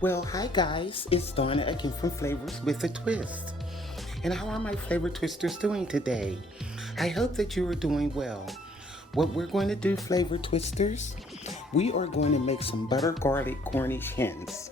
Well, hi guys, it's Donna again from Flavors with a Twist. And how are my flavor twisters doing today? I hope that you are doing well. What we're going to do, flavor twisters, we are going to make some butter garlic Cornish hens.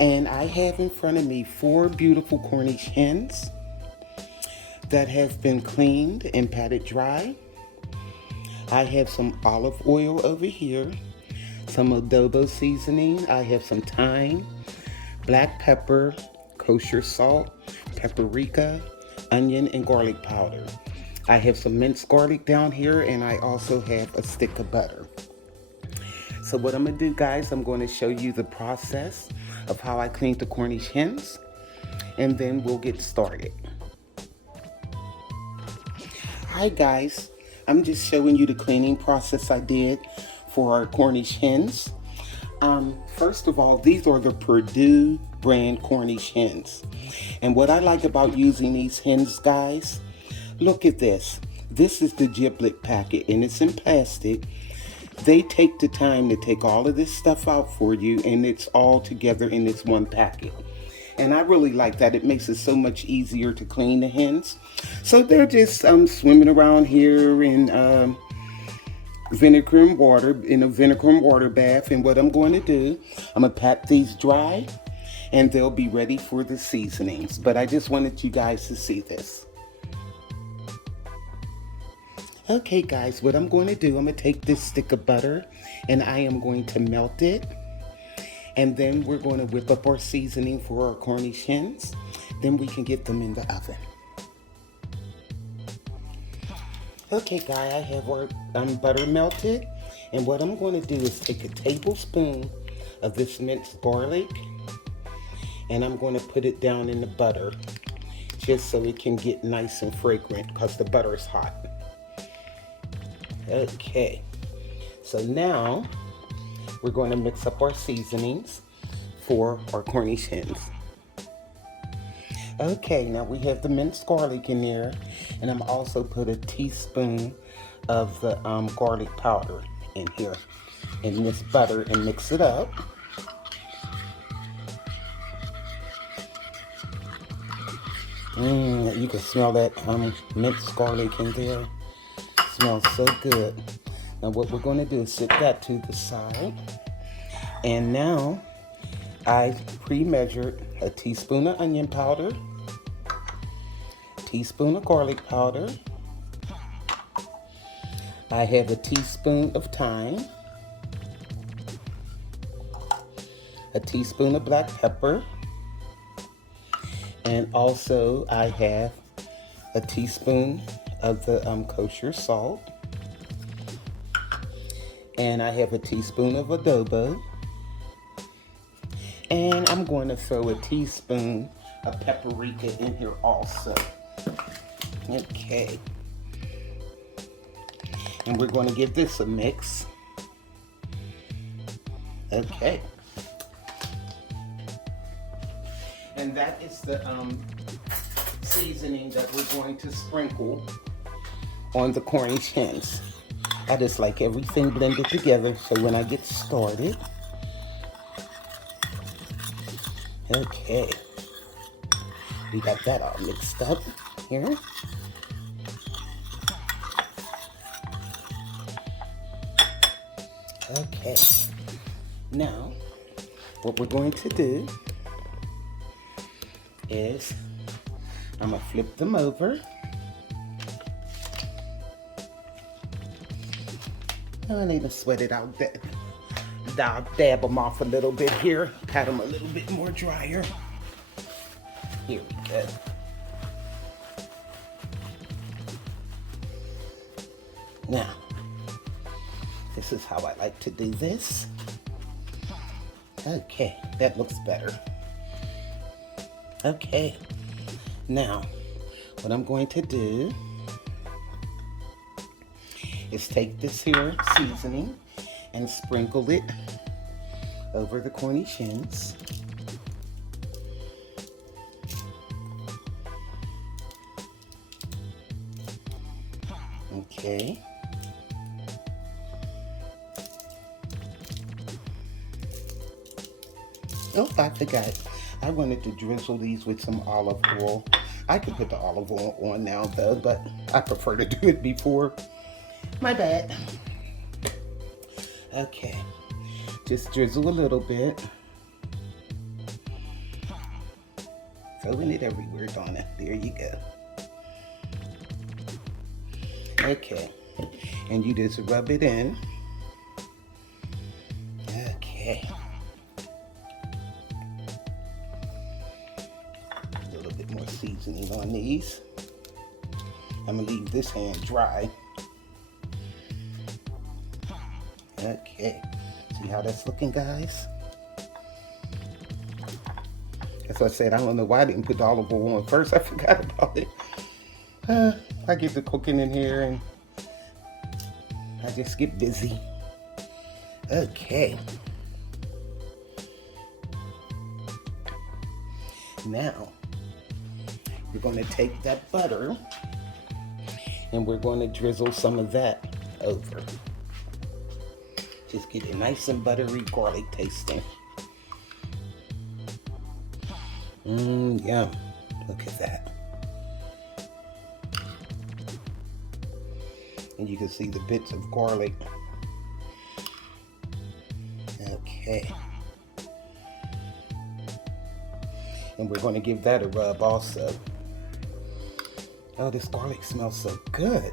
And I have in front of me 4 beautiful Cornish hens that have been cleaned and patted dry. I have some olive oil over here, some adobo seasoning. I have some thyme, black pepper, kosher salt, paprika, onion, and garlic powder. I have some minced garlic down here, and I also have a stick of butter. So what I'm gonna do, guys, I'm going to show you the process of how I cleaned the Cornish hens, and then we'll get started. Hi guys, I'm just showing you the cleaning process I did for our Cornish hens. First of all, these are the Purdue brand Cornish hens. And what I like about using these hens, guys, look at this. This is the giblet packet and it's in plastic. They take the time to take all of this stuff out for you, and it's all together in this one packet. And I really like that. It makes it so much easier to clean the hens. So they're just swimming around here in vinegar and water, in a vinegar and water bath. And what I'm going to do, I'm going to pat these dry and they'll be ready for the seasonings. But I just wanted you guys to see this. Okay guys, what I'm going to do, I'm going to take this stick of butter and I am going to melt it. And then we're going to whip up our seasoning for our Cornish hens. Then we can get them in the oven. Okay, guys, I have our butter melted. And what I'm going to do is take a tablespoon of this minced garlic. And I'm going to put it down in the butter. Just so it can get nice and fragrant because the butter is hot. Okay. So now we're going to mix up our seasonings for our Cornish hens. Okay, now we have the minced garlic in there, and I'm also put a teaspoon of the garlic powder in here in this butter and mix it up. You can smell that minced garlic in there. It smells so good. Now what we're going to do is set that to the side. And now I pre-measured a teaspoon of onion powder, a teaspoon of garlic powder. I have a teaspoon of thyme, a teaspoon of black pepper, and also I have a teaspoon of the kosher salt. And I have a teaspoon of adobo. And I'm going to throw a teaspoon of paprika in here also. Okay. And we're going to give this a mix. Okay. And that is the seasoning that we're going to sprinkle on the Cornish hens. I just like everything blended together so when I get started. Okay. We got that all mixed up here. Okay. Now, what we're going to do is I'm going to flip them over. I need to sweat it out, dab them off a little bit here, pat them a little bit more drier. Here we go. Now, this is how I like to do this. Okay, that looks better. Okay, now, what I'm going to do is take this here seasoning and sprinkle it over the Cornish hens. Okay. Oh, I forgot. I wanted to drizzle these with some olive oil. I could put the olive oil on now though, but I prefer to do it before. My bad. Okay, just drizzle a little bit. Throwing it everywhere, Donna. There you go. Okay, and you just rub it in. Okay. A little bit more seasoning on these. I'm gonna leave this hand dry. Okay, see how that's looking, guys? That's what I said. I don't know why I didn't put the olive oil on first. I forgot about it. I get the cooking in here and I just get busy. Okay. Now, we're going to take that butter and we're going to drizzle some of that over. Just get it nice and buttery, garlic tasting. Yum. Look at that. And you can see the bits of garlic. Okay. And we're going to give that a rub also. Oh, this garlic smells so good.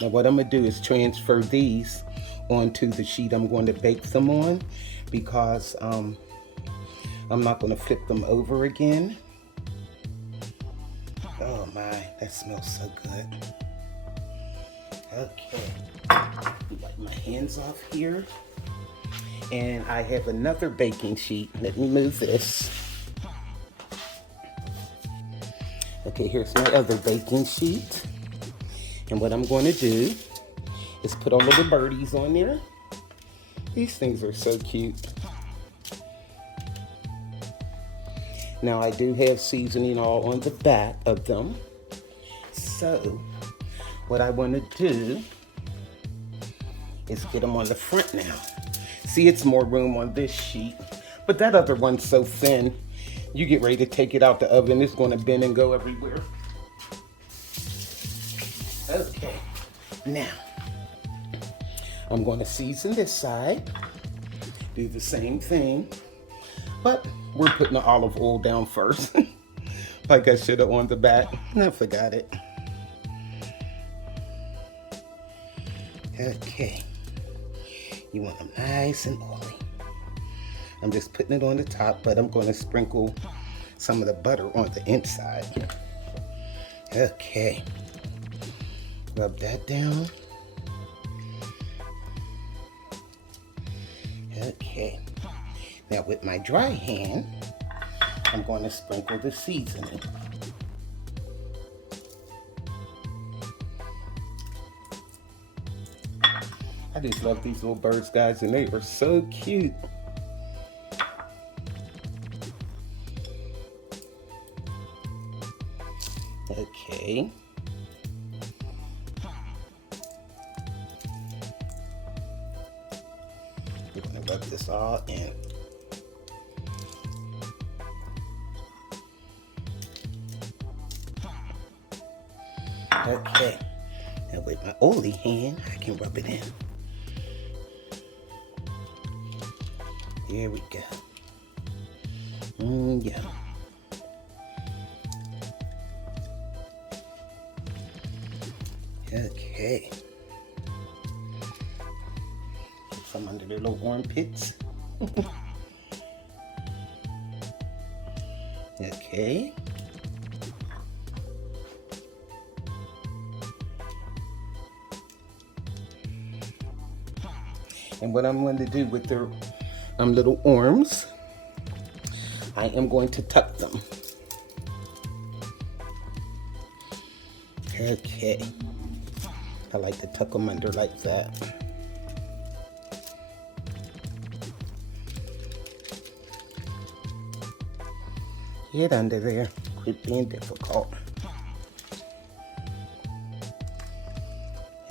Now what I'm going to do is transfer these onto the sheet I'm going to bake them on, because I'm not going to flip them over again. Oh my, that smells so good. Okay, wipe my hands off here. And I have another baking sheet. Let me move this. Okay, here's my other baking sheet. And what I'm going to do is put all of the birdies on there. These things are so cute. Now I do have seasoning all on the back of them. So what I want to do is get them on the front now. See, it's more room on this sheet, but that other one's so thin. You get ready to take it out the oven, it's going to bend and go everywhere. Okay, now I'm going to season this side. Do the same thing, but we're putting the olive oil down first. Like I should have on the back. I forgot it. Okay. You want them nice and oily. I'm just putting it on the top, but I'm going to sprinkle some of the butter on the inside. Okay. Rub that down. Okay. Now with my dry hand, I'm going to sprinkle the seasoning. I just love these little birds, guys, and they are so cute. Okay. We're going to rub this all in. Okay. Now with my oily hand, I can rub it in. Here we go. Yeah. Okay. Get some under their little armpits. Okay. And what I'm going to do with their little arms, I am going to tuck them. Okay. I like to tuck them under like that. Get under there. Quit being difficult.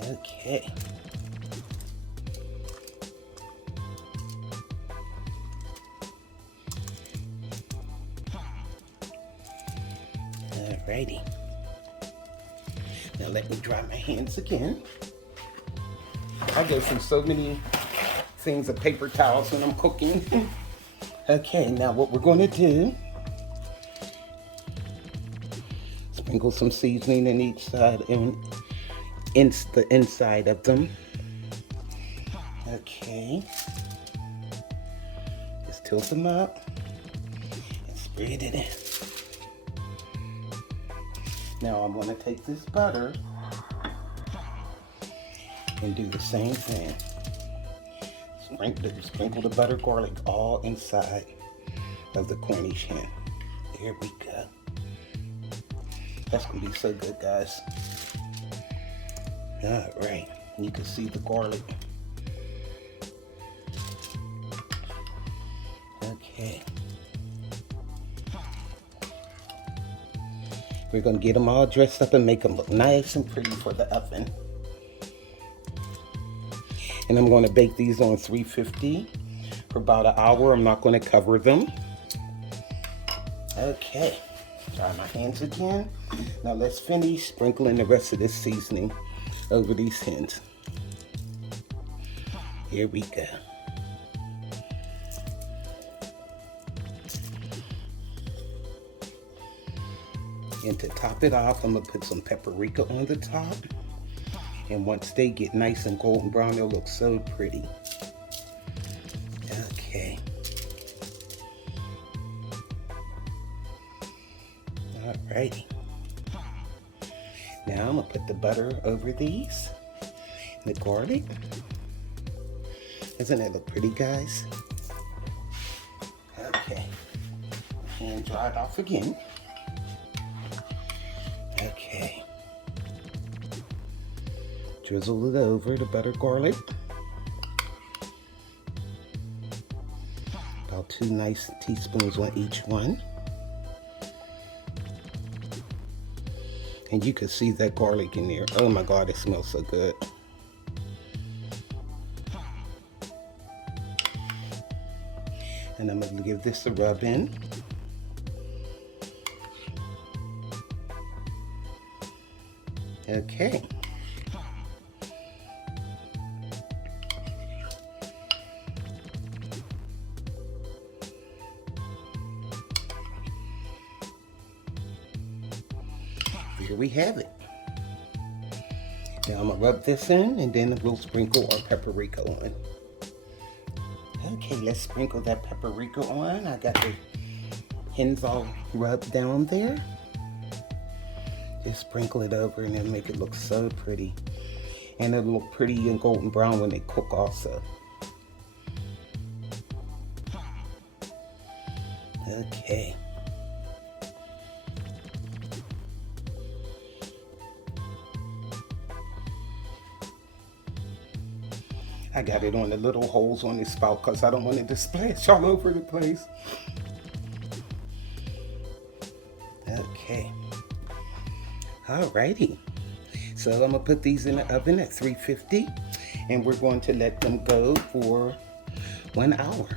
Okay. Alrighty. Now let me dry my hands again. I go through so many things of paper towels when I'm cooking. Okay, now what we're going to do, sprinkle some seasoning in each side and the inside of them. Okay. Just tilt them up and spread it in. Now I'm going to take this butter and do the same thing. Sprinkle the butter garlic all inside of the Cornish hen. There we go. That's going to be so good, guys. All right. You can see the garlic. Okay. We're going to get them all dressed up and make them look nice and pretty for the oven. And I'm going to bake these on 350 for about an hour. I'm not going to cover them. Okay. Dry my hands again. Now let's finish sprinkling the rest of this seasoning over these hens. Here we go. And to top it off, I'm going to put some paprika on the top. And once they get nice and golden brown, they'll look so pretty. Okay. Alrighty. Now I'm going to put the butter over these. And the garlic. Doesn't that look pretty, guys? Okay. And dry it off again. Okay. Drizzle it over the butter garlic. About 2 nice teaspoons on each one. And you can see that garlic in there. Oh my God, it smells so good. And I'm going to give this a rub in. Okay. Here we have it. Now I'm gonna rub this in and then we'll sprinkle our paprika on. Okay, let's sprinkle that paprika on. I got the hens all rubbed down there. Just sprinkle it over and then make it look so pretty. And it'll look pretty and golden brown when they cook also. Okay. I got it on the little holes on the spout because I don't want it to splash all over the place. Okay. Alrighty. So I'm gonna put these in the oven at 350 and we're going to let them go for 1 hour.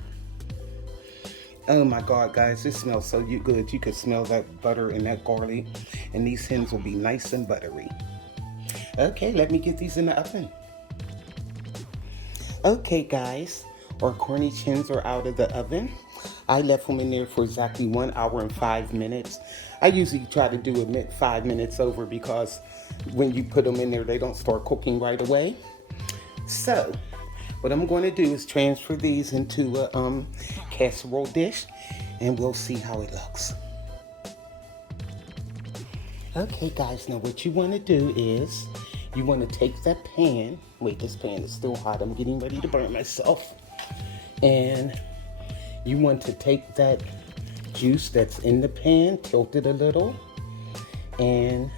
Oh my God, guys, this smells so good. You can smell that butter and that garlic, and these hens will be nice and buttery. Okay, let me get these in the oven. Okay, guys, our Cornish hens are out of the oven. I left them in there for exactly 1 hour and 5 minutes. I usually try to do it 5 minutes over because when you put them in there, they don't start cooking right away. So, what I'm going to do is transfer these into a casserole dish, and we'll see how it looks. Okay, guys, now what you want to do is you want to take that pan. Wait, this pan is still hot. I'm getting ready to burn myself. And you want to take that juice that's in the pan, tilt it a little, and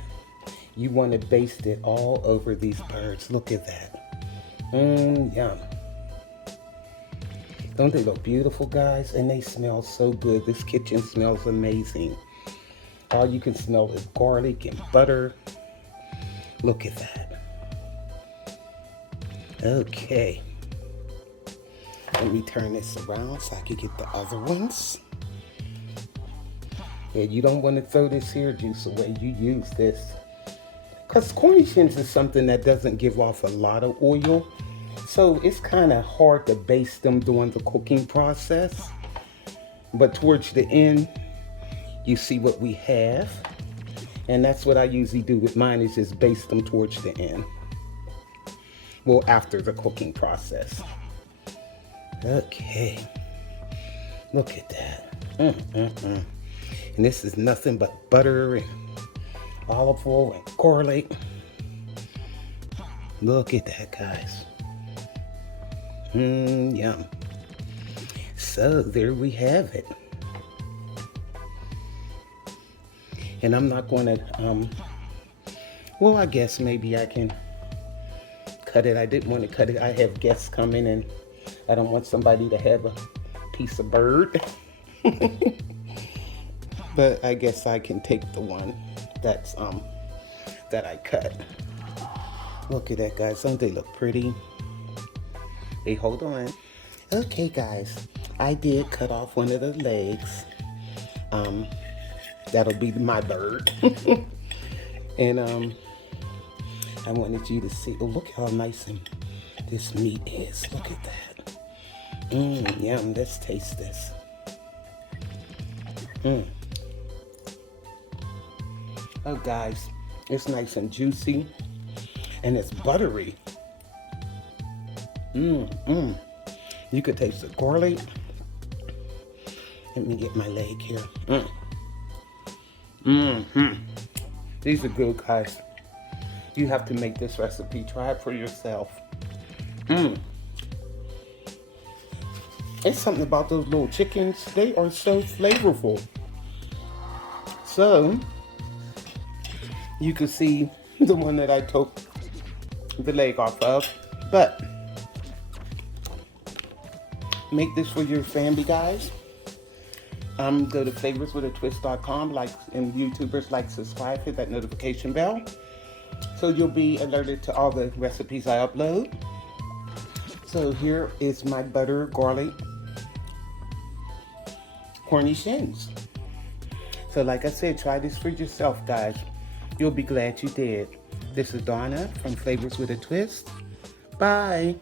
you want to baste it all over these birds. Look at that. Yum. Don't they look beautiful, guys? And they smell so good. This kitchen smells amazing. All you can smell is garlic and butter. Look at that. Okay. Let me turn this around so I can get the other ones. And you don't want to throw this here juice away. You use this. Because Cornish hens is something that doesn't give off a lot of oil. So it's kind of hard to baste them during the cooking process. But towards the end, you see what we have. And that's what I usually do with mine, is just baste them towards the end. Well, after the cooking process. Okay. Look at that. And this is nothing but butter and olive oil and garlic. Look at that, guys. Yum. So there we have it. And I'm not going to, well, I guess maybe I can cut it. I didn't want to cut it. I have guests coming and I don't want somebody to have a piece of bird. But I guess I can take the one that's, that I cut. Look at that, guys. Don't they look pretty? Hey, hold on. Okay, guys. I did cut off one of the legs. That'll be my bird. And I wanted you to see. Oh, look how nice and this meat is. Look at that. Yum. Let's taste this. Oh, guys, it's nice and juicy, and it's buttery. You could taste the garlic. Let me get my leg here. These are good, guys. You have to make this recipe. Try it for yourself. It's something about those little chickens. They are so flavorful. So, you can see the one that I took the leg off of. But, make this for your family, guys. Go to flavorswithatwist.com, like, and YouTubers, like, subscribe, hit that notification bell, so you'll be alerted to all the recipes I upload. So here is my butter garlic Cornish hens. So like I said, try this for yourself, guys. You'll be glad you did. This is Donna from Flavors with a Twist. Bye.